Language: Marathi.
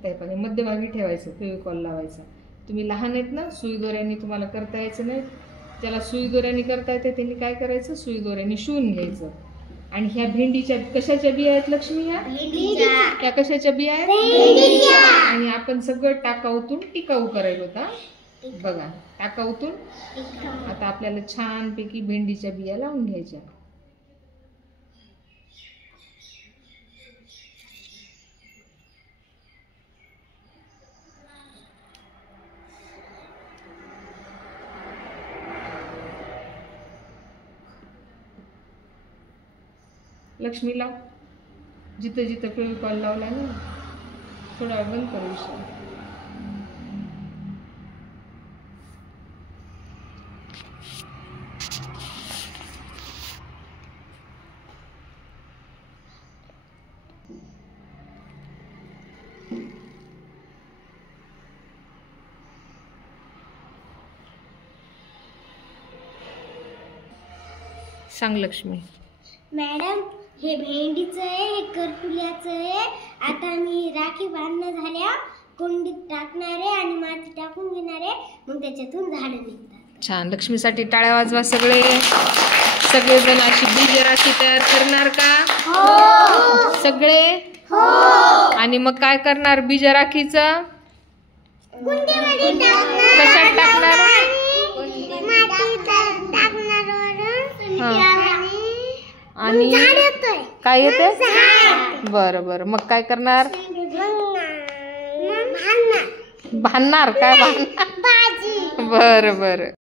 बघताय पण मध्यभागी ठेवायचं, फेविकॉल लावायचा. तुम्ही लहान आहेत ना, सुई दोऱ्यांनी तुम्हाला करता यायचं नाही. ज्याला सुई दोऱ्यांनी करता येते त्यांनी काय करायचं, सुई दोऱ्यांनी शिवून घ्यायचं. आणि ह्या भेंडीच्या कशाच्या बिया आहेत लक्ष्मी? ह्या कशाच्या बिया आहेत? आणि आपण सगळं टाकाऊतून टिकाऊ करायला होता बघा. टाकाऊतून आता आपल्याला छानपैकी भेंडीच्या बिया लावून घ्यायच्या. लक्ष्मीला जिथं जिथं फेविकॉल लावला ना, थोडा वेळ बंद करू शकतो. सांग लक्ष्मी. मॅडम, हे भेंडीचं आहे, हे करटुल्याचं आहे. आता मी राखी बांधणं झाल्या कुंडीत टाकणार आहे आणि माती टाकून घेणार आहे, मग त्याच्यातून झाडं निघतात. छान. लक्ष्मीसाठी टाळ्या वाजवा सगळे. सगळेजण अशी बीज राशी तयार करणार का? हो. सगळे? हो. आणि मग काय करणार बीज राखीचं? कुंडीमध्ये टाकणार. कशात टाकणार? माती टाकणार वरून. आणि काय येते? बरं बरं. मग काय करणार? भांडणार. काय भांडणार? बरं बरं.